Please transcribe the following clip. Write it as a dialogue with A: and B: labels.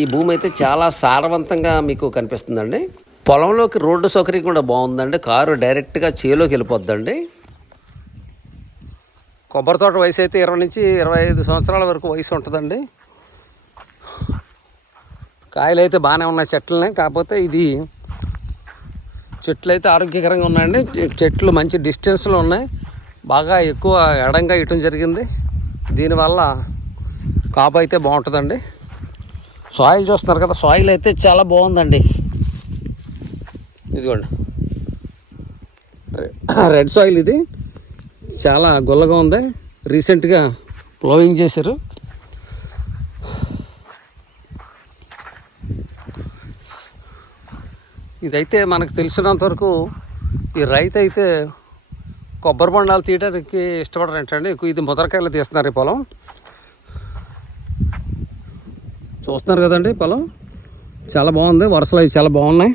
A: ఈ భూమి అయితే చాలా సారవంతంగా మీకు కనిపిస్తుందండి. పొలంలోకి రోడ్డు సౌకర్యం కూడా బాగుందండి. కారు డైరెక్ట్గా చేలోకి వెళ్ళిపోద్దండి. కొబ్బరి తోట వయసు అయితే ఇరవై నుంచి ఇరవై ఐదు సంవత్సరాల వరకు వయసు ఉంటుందండి. కాయలు అయితే బాగానే ఉన్నాయి చెట్లనే. కాకపోతే ఇది చెట్లు అయితే ఆరోగ్యకరంగా ఉన్నాయండి. చెట్లు మంచి డిస్టెన్స్లో ఉన్నాయి. బాగా ఎక్కువ ఎడంగా ఇయటం జరిగింది. దీనివల్ల కాపు అయితే బాగుంటుందండి. సాయిల్ చూస్తున్నారు కదా సాయిల్ అయితే చాలా బాగుందండి. ఇదిగోండి. రెడ్ సాయిల్ ఇది. చాలా గుల్లగా ఉంది. రీసెంట్గా ప్లోయింగ్ చేశారు. ఇదైతే మనకు తెలిసినంత వరకు ఈ రైతు అయితే కొబ్బరి బొండాలు తీయడానికి ఇష్టపడరంటండి. ఇది ముదరకాయలు తీస్తున్నారు ఈ పొలం. చూస్తున్నారు కదండి పొలం? చాలా బాగుంది. వరుసలు అవి చాలా బాగున్నాయి.